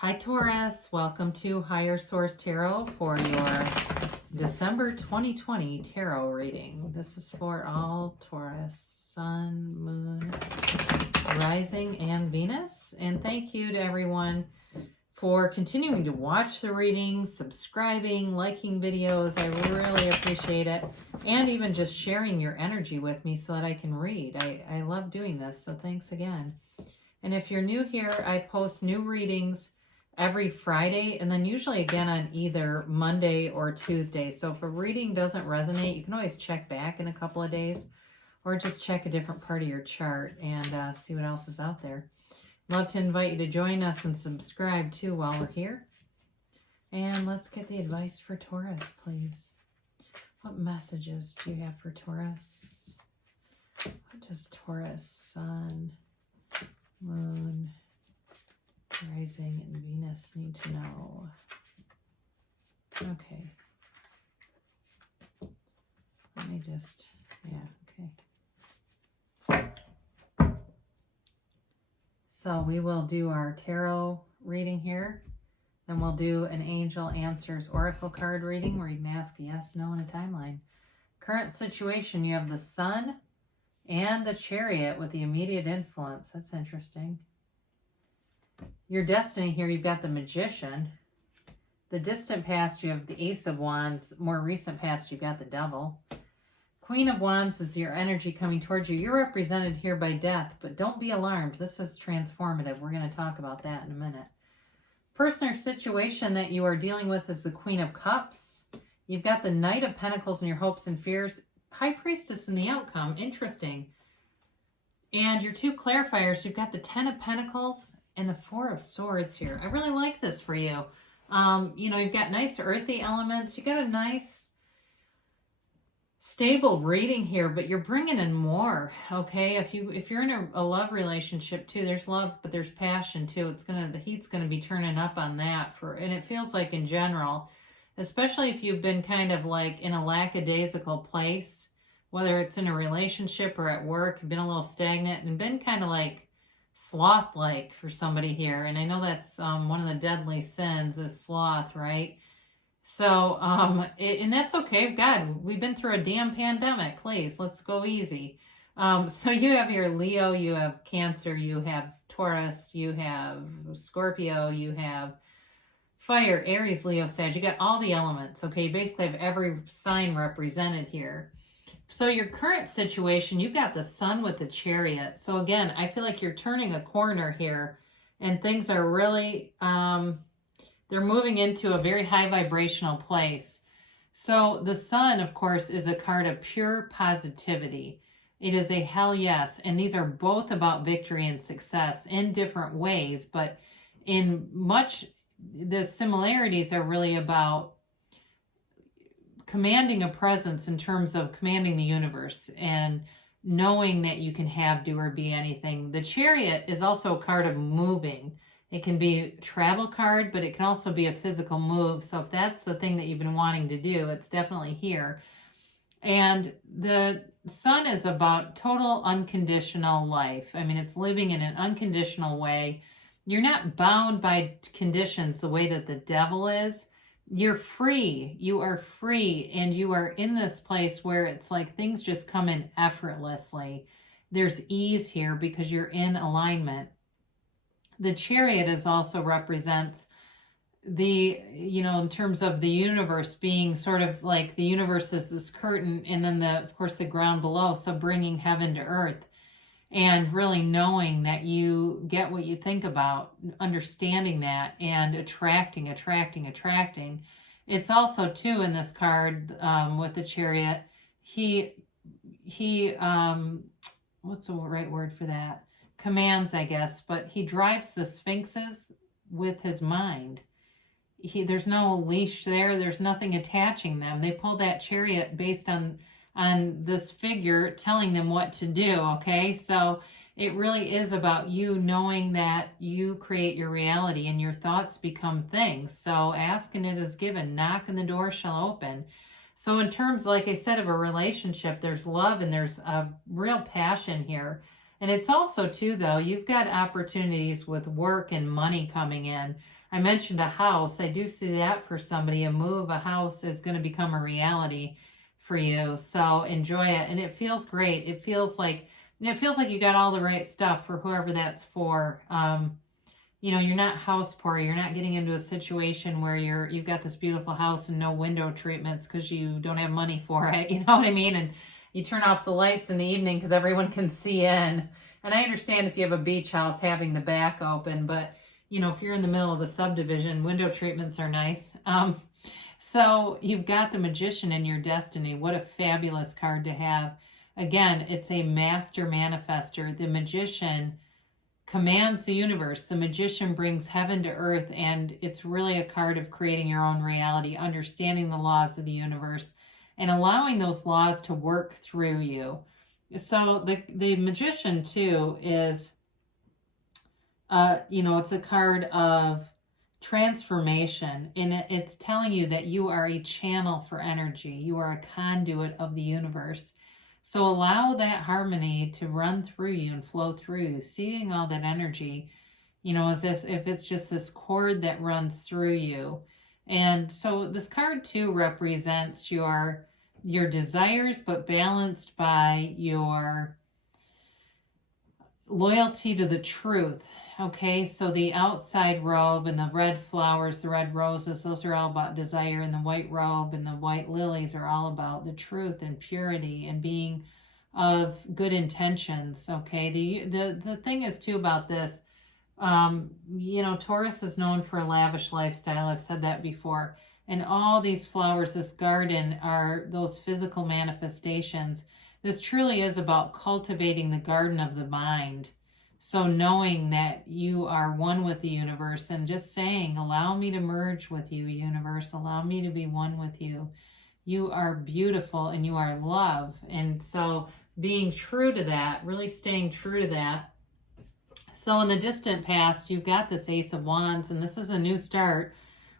Hi Taurus, welcome to Higher Source Tarot for your December 2020 tarot reading. This is for all Taurus, Sun, Moon, Rising, and Venus. And thank you to everyone for continuing to watch the readings, subscribing, liking videos. I really appreciate it. And even just sharing your energy with me so that I can read. I love doing this, so thanks again. And if you're new here, I post new readings every Friday, and then usually again on either Monday or Tuesday. So if a reading doesn't resonate, you can always check back in a couple of days, or just check a different part of your chart and see what else is out there. Love to invite you to join us and subscribe too while we're here. And let's get the advice for Taurus, please. What messages do you have for Taurus? What does Taurus, Sun, Moon, Rising, and Venus need to know? Okay. Let me just, okay. So we will do our tarot reading here. Then we'll do an Angel Answers Oracle card reading where you can ask a yes, no, and a timeline. Current situation, you have the Sun and the Chariot with the immediate influence. That's interesting. Your destiny here, you've got the Magician. The distant past, you have the Ace of Wands. More recent past, you've got the Devil. Queen of Wands is your energy coming towards you. You're represented here by Death, but don't be alarmed. This is transformative. We're going to talk about that in a minute. Person or situation that you are dealing with is the Queen of Cups. You've got the Knight of Pentacles in your hopes and fears. High Priestess in the outcome. Interesting. And your two clarifiers, you've got the Ten of Pentacles and the Four of Swords here. I really like this for you. You've got nice earthy elements. You got a nice stable reading here, but you're bringing in more, okay? If you're in a love relationship too, there's love, but there's passion too. The heat's gonna be turning up on that and it feels like in general, especially if you've been kind of like in a lackadaisical place, whether it's in a relationship or at work, you've been a little stagnant and been kind of like sloth-like for somebody here. And I know that's one of the deadly sins is sloth, right? So, and that's okay. God, we've been through a damn pandemic. Please, let's go easy. So you have your Leo, you have Cancer, you have Taurus, you have Scorpio, you have Fire, Aries, Leo, Sag. You got all the elements, okay? You basically have every sign represented here. So your current situation, you've got the Sun with the Chariot. So again, I feel like you're turning a corner here and things are really, they're moving into a very high vibrational place. So the Sun, of course, is a card of pure positivity. It is a hell yes. And these are both about victory and success in different ways, but in much, the similarities are really about commanding a presence in terms of commanding the universe and knowing that you can have, do, or be anything. The Chariot is also a card of moving. It can be a travel card, but it can also be a physical move. So if that's the thing that you've been wanting to do, it's definitely here. And the Sun is about total unconditional life. I mean, it's living in an unconditional way. You're not bound by conditions the way that the Devil is. You're free. You are free, and you are in this place where it's like things just come in effortlessly. There's ease here because you're in alignment. The Chariot is also represents the, in terms of the universe being sort of like the universe is this curtain, and then of course the ground below. So bringing heaven to earth and really knowing that you get what you think about, understanding that, and attracting. It's also too in this card with the Chariot, he what's the right word for that? Commands, I guess, but he drives the sphinxes with his mind. There's no leash there. There's nothing attaching them. They pull that Chariot based on this figure telling them what to do, okay? So it really is about you knowing that you create your reality and your thoughts become things. So ask and it is given. Knock and the door shall open. So in terms, like I said, of a relationship, there's love and there's a real passion here. And it's also, too, though, you've got opportunities with work and money coming in. I mentioned a house. I do see that for somebody. A move, a house is going to become a reality for you. So enjoy it. And it feels great. It feels like you got all the right stuff for whoever that's for. You're not house poor. You're not getting into a situation where you've got this beautiful house and no window treatments because you don't have money for it. You know what I mean? And you turn off the lights in the evening because everyone can see in. And I understand if you have a beach house having the back open, but if you're in the middle of a subdivision, window treatments are nice. So you've got the Magician in your destiny. What a fabulous card to have. Again, it's a master manifester. The Magician commands the universe. The Magician brings heaven to earth, and it's really a card of creating your own reality, understanding the laws of the universe, and allowing those laws to work through you. So the Magician, too, is, it's a card of transformation, and it's telling you that you are a channel for energy. You are a conduit of the universe. So allow that harmony to run through you and flow through you, seeing all that energy, as if it's just this cord that runs through you. And so this card too represents your desires, but balanced by your loyalty to the truth. Okay, so the outside robe and the red flowers, the red roses, those are all about desire, and the white robe and the white lilies are all about the truth and purity and being of good intentions. Okay, the thing is too about this, Taurus is known for a lavish lifestyle. I've said that before. And all these flowers, this garden, are those physical manifestations. This truly is about cultivating the garden of the mind. So knowing that you are one with the universe and just saying, allow me to merge with you, universe. Allow me to be one with you. You are beautiful and you are love. And so being true to that, really staying true to that. So in the distant past, you've got this Ace of Wands, and this is a new start.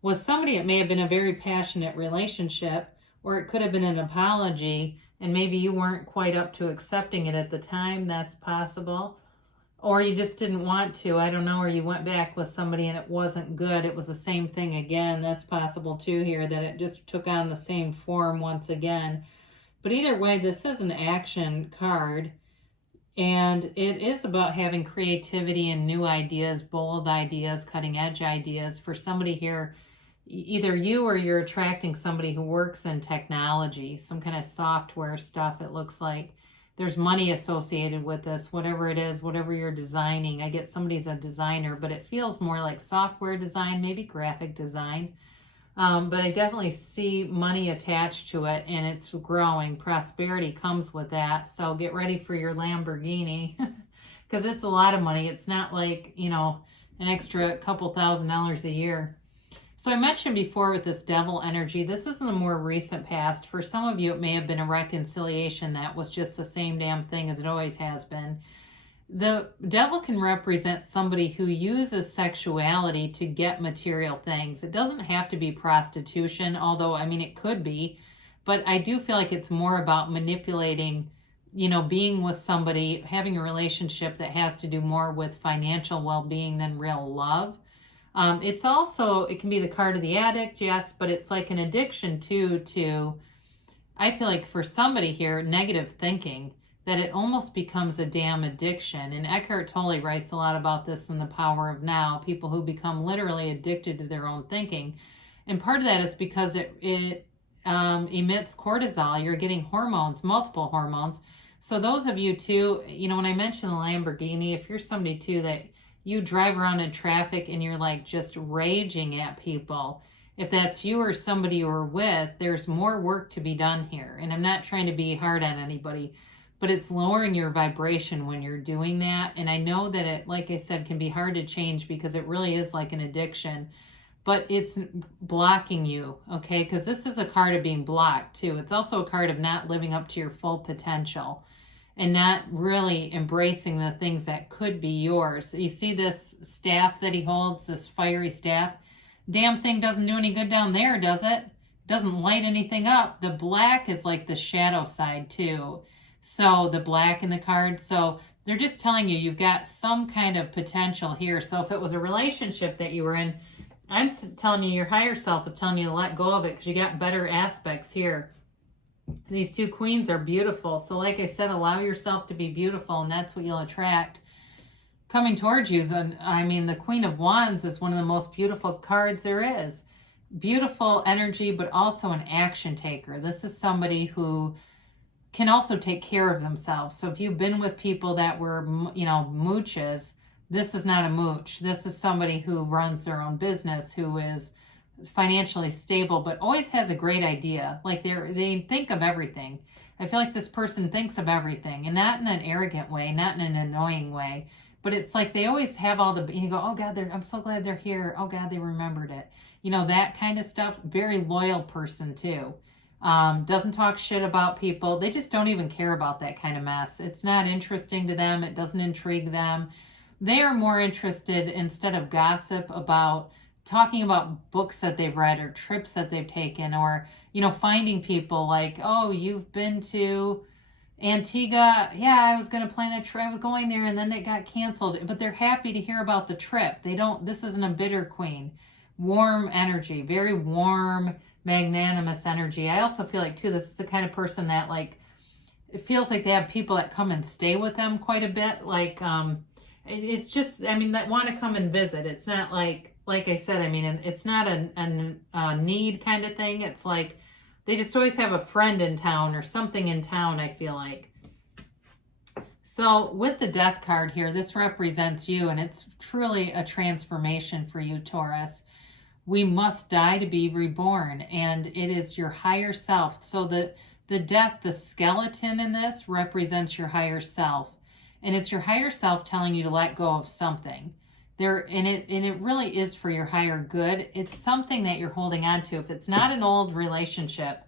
With somebody, it may have been a very passionate relationship, or it could have been an apology, and maybe you weren't quite up to accepting it at the time. That's possible. Or you just didn't want to, I don't know, or you went back with somebody and it wasn't good. It was the same thing again. That's possible too here, that it just took on the same form once again. But either way, this is an action card, and it is about having creativity and new ideas, bold ideas, cutting edge ideas. For somebody here, either you or you're attracting somebody who works in technology, some kind of software stuff, it looks like. There's money associated with this, whatever it is, whatever you're designing. I get somebody's a designer, but it feels more like software design, maybe graphic design. But I definitely see money attached to it, and it's growing. Prosperity comes with that. So get ready for your Lamborghini because it's a lot of money. It's not like, an extra couple $1,000s a year. So I mentioned before with this devil energy, this is in the more recent past. For some of you, it may have been a reconciliation that was just the same damn thing as it always has been. The devil can represent somebody who uses sexuality to get material things. It doesn't have to be prostitution, although, it could be. But I do feel like it's more about manipulating, being with somebody, having a relationship that has to do more with financial well-being than real love. It can be the card of the addict, yes, but it's like an addiction to, I feel like for somebody here, negative thinking, that it almost becomes a damn addiction. And Eckhart Tolle writes a lot about this in The Power of Now, people who become literally addicted to their own thinking. And part of that is because it emits cortisol. You're getting hormones, multiple hormones. So those of you too, when I mentioned the Lamborghini, if you're somebody too that you drive around in traffic and you're like just raging at people, if that's you or somebody you're with, there's more work to be done here. And I'm not trying to be hard on anybody, but it's lowering your vibration when you're doing that. And I know that it, like I said, can be hard to change because it really is like an addiction, but it's blocking you, okay? Because this is a card of being blocked too. It's also a card of not living up to your full potential and not really embracing the things that could be yours. You see this staff that he holds, this fiery staff? Damn thing doesn't do any good down there, does it? Doesn't light anything up. The black is like the shadow side too. So the black in the card. So they're just telling you you've got some kind of potential here. So if it was a relationship that you were in, I'm telling you, your higher self is telling you to let go of it because you got better aspects here. These two queens are beautiful. So like I said, allow yourself to be beautiful, and that's what you'll attract coming towards you. And I mean, the Queen of Wands is one of the most beautiful cards there is. Beautiful energy, but also an action taker. This is somebody who can also take care of themselves. So if you've been with people that were, mooches, this is not a mooch. This is somebody who runs their own business, who is financially stable, but always has a great idea. Like they think of everything. I feel like this person thinks of everything, and not in an arrogant way, not in an annoying way, but it's like they always have all the, you go, oh God, I'm so glad they're here. Oh God, they remembered it. That kind of stuff. Very loyal person too. Doesn't talk shit about people. They just don't even care about that kind of mess. It's not interesting to them. It doesn't intrigue them. They are more interested, instead of gossip, about talking about books that they've read or trips that they've taken, or, finding people like, oh, you've been to Antigua. Yeah, I was going to plan a trip. I was going there and then it got canceled. But they're happy to hear about the trip. This isn't a bitter queen. Warm energy, very warm, magnanimous energy. I also feel like, too, this is the kind of person that, like, it feels like they have people that come and stay with them quite a bit. Like, it's just, that want to come and visit. It's not like I said, it's not a need kind of thing. It's like they just always have a friend in town or something in town, I feel like. So with the Death card here, this represents you, and it's truly a transformation for you, Taurus. We must die to be reborn, and it is your higher self. So the death, the skeleton in this, represents your higher self. And it's your higher self telling you to let go of something. And it really is for your higher good. It's something that you're holding on to. If it's not an old relationship,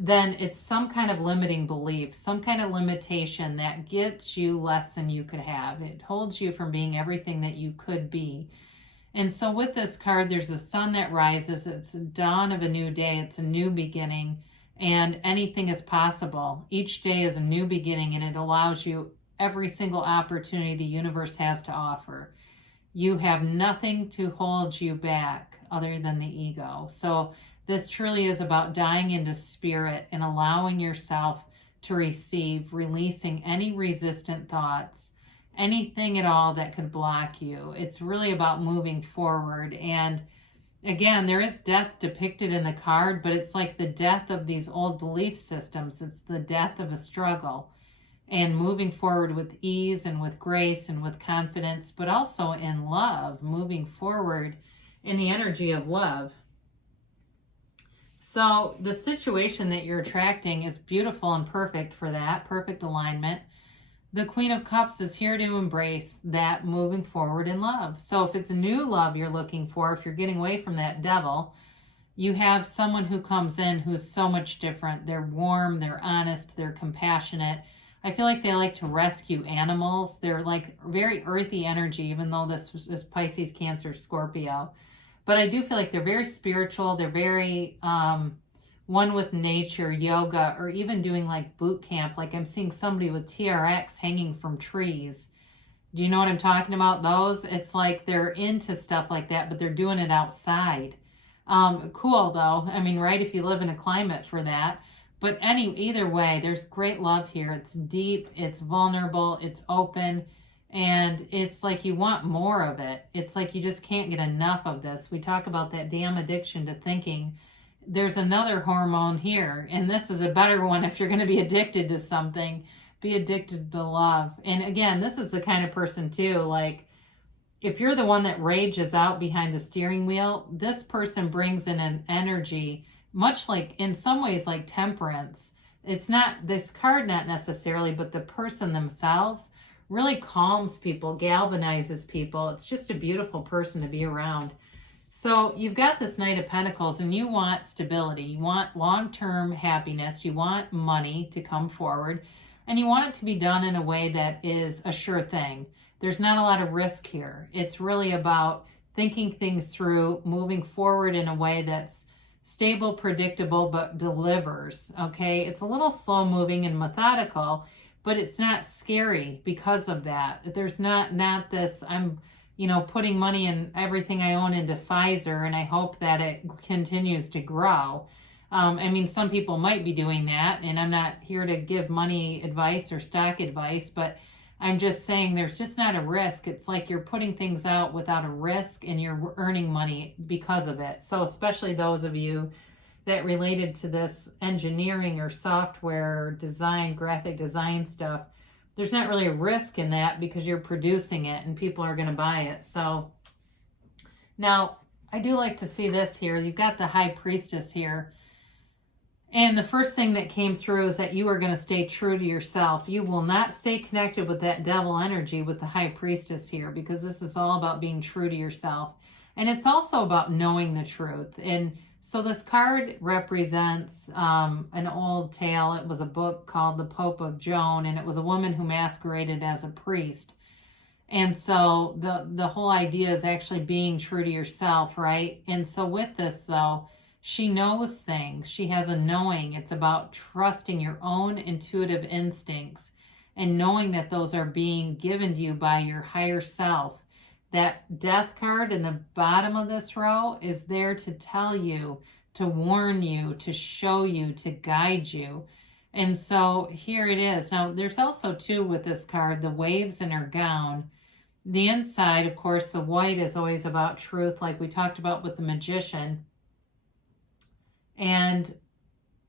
then it's some kind of limiting belief, some kind of limitation that gets you less than you could have. It holds you from being everything that you could be. And so with this card, there's a sun that rises. It's the dawn of a new day. It's a new beginning, and anything is possible. Each day is a new beginning, and it allows you every single opportunity the universe has to offer. You have nothing to hold you back other than the ego. So this truly is about dying into spirit and allowing yourself to receive, releasing any resistant thoughts, anything at all that could block you. It's really about moving forward. And again, there is death depicted in the card, but it's like the death of these old belief systems. It's the death of a struggle, and moving forward with ease and with grace and with confidence, but also in love, moving forward in the energy of love. So the situation that you're attracting is beautiful and perfect for that, perfect alignment. The Queen of Cups is here to embrace that moving forward in love. So if it's a new love you're looking for, if you're getting away from that devil, you have someone who comes in who's so much different. They're warm, they're honest, they're compassionate. I feel like they like to rescue animals. They're like very earthy energy, even though this is Pisces, Cancer, Scorpio. But I do feel like they're very spiritual. They're very one with nature, yoga, or even doing like boot camp. Like I'm seeing somebody with TRX hanging from trees. Do you know what I'm talking about? Those, it's like they're into stuff like that, but they're doing it outside. Cool though. Right, if you live in a climate for that. But either way, there's great love here. It's deep, it's vulnerable, it's open, and it's like you want more of it. It's like you just can't get enough of this. We talk about that damn addiction to thinking. There's another hormone here, and this is a better one. If you're going to be addicted to something, be addicted to love. And again, this is the kind of person too, like if you're the one that rages out behind the steering wheel, this person brings in an energy much like, in some ways, like temperance. It's not this card, not necessarily, but the person themselves really calms people, galvanizes people. It's just a beautiful person to be around. So you've got this Knight of Pentacles, and you want stability. You want long-term happiness. You want money to come forward, and you want it to be done in a way that is a sure thing. There's not a lot of risk here. It's really about thinking things through, moving forward in a way that's stable, predictable, but delivers, okay? It's a little slow moving and methodical, but it's not scary because of that. There's not this, I'm, putting money and everything I own into Pfizer and I hope that it continues to grow. I mean, some people might be doing that, and I'm not here to give money advice or stock advice, but I'm just saying there's just not a risk. It's like you're putting things out without a risk and you're earning money because of it. So especially those of you that related to this engineering or software design, graphic design stuff, there's not really a risk in that because you're producing it and people are going to buy it. So now I do like to see this here. You've got the High Priestess here. And the first thing that came through is that you are going to stay true to yourself. You will not stay connected with that devil energy with the High Priestess here, because this is all about being true to yourself. And it's also about knowing the truth. And so this card represents an old tale. It was a book called The Pope of Joan, and it was a woman who masqueraded as a priest. And so the whole idea is actually being true to yourself, right? And so with this, though, she knows things. She has a knowing. It's about trusting your own intuitive instincts and knowing that those are being given to you by your higher self. That Death card in the bottom of this row is there to tell you, to warn you, to show you, to guide you. And so here it is. Now, there's also, too, with this card, the waves in her gown. The inside, of course, the white is always about truth, like we talked about with the Magician. And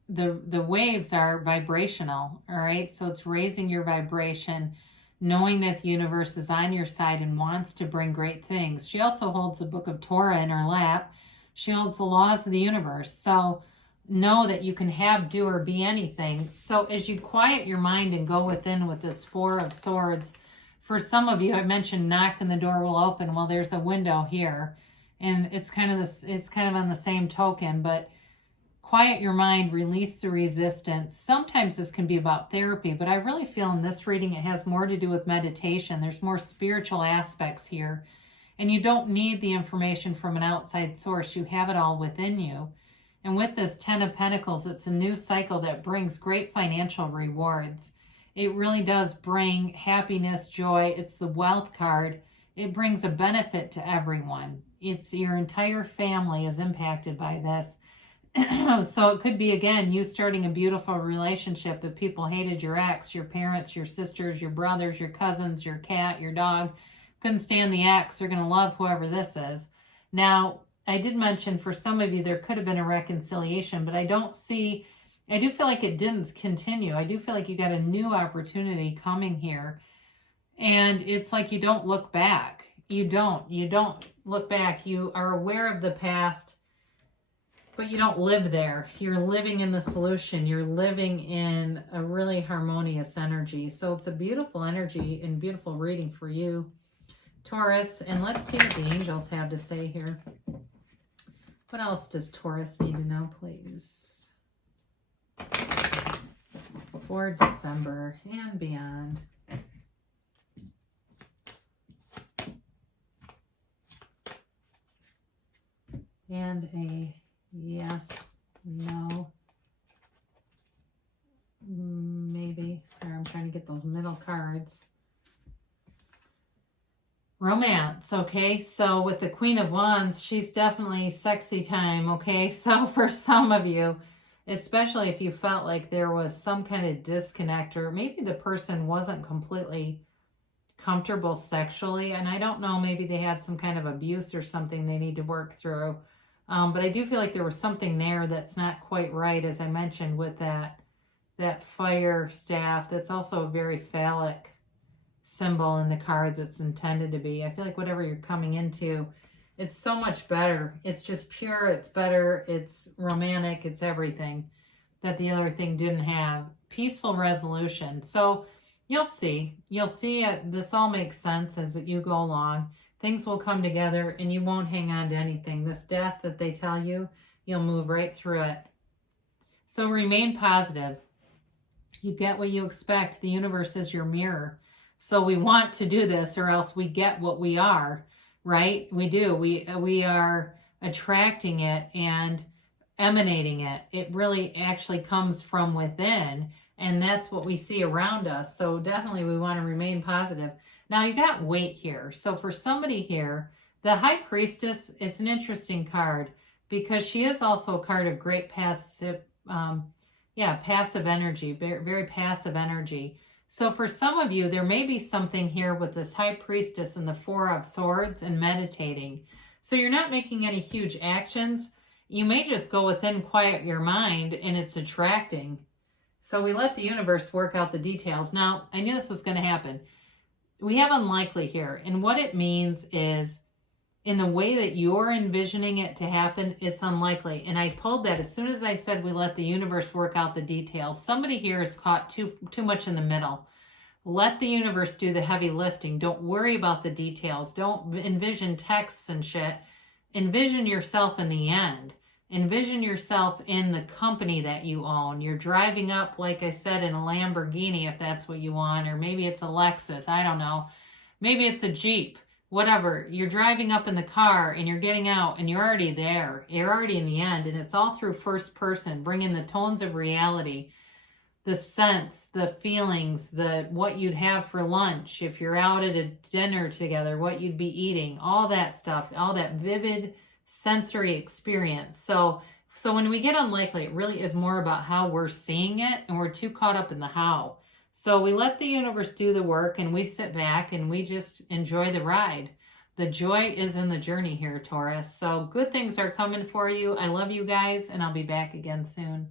the waves are vibrational, all right? So it's raising your vibration, knowing that the universe is on your side and wants to bring great things. She also holds the book of Torah in her lap. She holds the laws of the universe. So know that you can have, do, or be anything. So as you quiet your mind and go within with this Four of Swords, for some of you, I mentioned knock and the door will open. Well, there's a window here. And it's kind of on the same token, but quiet your mind, release the resistance. Sometimes this can be about therapy, but I really feel in this reading it has more to do with meditation. There's more spiritual aspects here. And you don't need the information from an outside source. You have it all within you. And with this 10 of Pentacles, it's a new cycle that brings great financial rewards. It really does bring happiness, joy. It's the Wealth card. It brings a benefit to everyone. It's your entire family is impacted by this. So it could be, again, you starting a beautiful relationship. If people hated your ex, your parents, your sisters, your brothers, your cousins, your cat, your dog, couldn't stand the ex, they're going to love whoever this is. Now, I did mention for some of you there could have been a reconciliation, but I do feel like it didn't continue. I do feel like you got a new opportunity coming here. And it's like you don't look back. You don't look back. You are aware of the past, but you don't live there. You're living in the solution. You're living in a really harmonious energy. So it's a beautiful energy and beautiful reading for you, Taurus. And let's see what the angels have to say here. What else does Taurus need to know, please? For December and beyond. And a yes, no, maybe. Sorry, I'm trying to get those middle cards. Romance, okay? So with the Queen of Wands, she's definitely sexy time, okay? So for some of you, especially if you felt like there was some kind of disconnect, or maybe the person wasn't completely comfortable sexually, and I don't know, maybe they had some kind of abuse or something they need to work through. But I do feel like there was something there that's not quite right, as I mentioned, with that fire staff. That's also a very phallic symbol in the cards. It's intended to be. I feel like whatever you're coming into, it's so much better. It's just pure. It's better. It's romantic. It's everything that the other thing didn't have. Peaceful resolution. So you'll see. You'll see this all makes sense as you go along. Things will come together and you won't hang on to anything. This death that they tell you, you'll move right through it. So remain positive. You get what you expect. The universe is your mirror. So we want to do this or else we get what we are, right? We do. We are attracting it and emanating it. It really actually comes from within. And that's what we see around us. So definitely we want to remain positive. Now you got weight here. So for somebody here, the High Priestess, it's an interesting card because she is also a card of great passive, passive energy, very, very passive energy. So for some of you, there may be something here with this High Priestess and the Four of Swords and meditating. So you're not making any huge actions. You may just go within, quiet your mind, and it's attracting. So we let the universe work out the details. Now, I knew this was going to happen. We have unlikely here. And what it means is, in the way that you're envisioning it to happen, it's unlikely. And I pulled that as soon as I said we let the universe work out the details. Somebody here is caught too much in the middle. Let the universe do the heavy lifting. Don't worry about the details. Don't envision texts and shit. Envision yourself in the end. Envision yourself in the company that you own. You're driving up, like I said, in a Lamborghini if that's what you want, or maybe it's a Lexus. I don't know. Maybe it's a Jeep. Whatever, you're driving up in the car and you're getting out and you're already there. You're already in the end, and it's all through first person, bringing the tones of reality, the sense, the feelings, what you'd have for lunch, if you're out at a dinner together, what you'd be eating, all that stuff, all that vivid sensory experience. So when we get unlikely, it really is more about how we're seeing it, and we're too caught up in the how. So we let the universe do the work, and we sit back and we just enjoy the ride. The joy is in the journey here, Taurus. So good things are coming for you. I love you guys, and I'll be back again soon.